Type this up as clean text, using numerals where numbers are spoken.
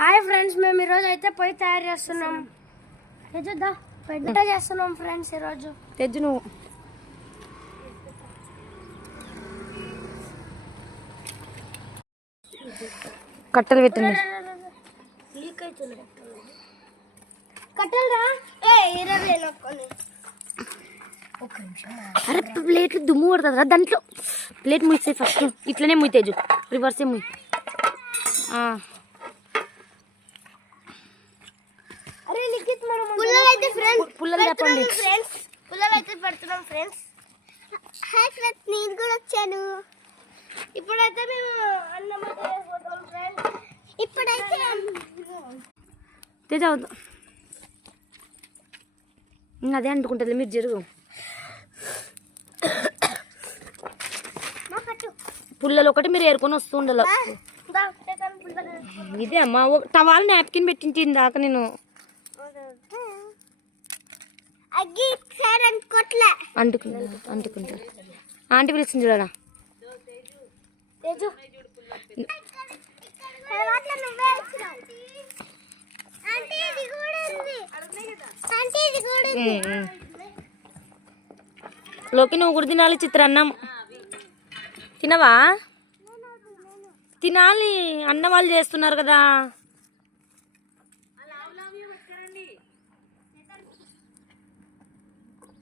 Hi friends, మేము ఈరోజు అయితే పొయ్యి తయారు చేస్తున్నాం. చేస్తున్నాం ఫ్రెండ్స్ ఈరోజు. తెజ్జు నువ్వు కట్టలు పెట్టండి. లీక్ అవుతున్నాయి కట్టలు రా. అరే ప్లేట్లు దుమ్ము పడుతుంది రా, దాంట్లో ప్లేట్ ముయితే ఫస్ట్ ఇట్లనే ముయి తెజ్జు, రివర్సే ముయి. పుల్లలు చెప్పండి. పుల్లలు అయితే పెడుతున్నాం ఫ్రెండ్స్. హాయ్ ఫ్రెండ్స్, నేను కూడా వచ్చాను. ఇప్పుడైతే మేము అన్నం వేసిపోతాం ఫ్రెండ్స్. ఇప్పుడైతే తెజ అవుతాం, అదే అంటుకుంటుంది. మీరు జరుగు. పుల్లలు ఒకటి మీరు ఏరుకొని వస్తూ ఉండాలి. ఇదే అమ్మా టవాల్ నాప్కిన్ పెట్టించి దాకా నేను అంటుకుంటా. ఆంటీ పిలిచింది చూడరా. లోకి నువ్వు కూడా తినాలి చిత్రాన్నం. తినవా? తినాలి, అన్న వాళ్ళు చేస్తున్నారు కదా.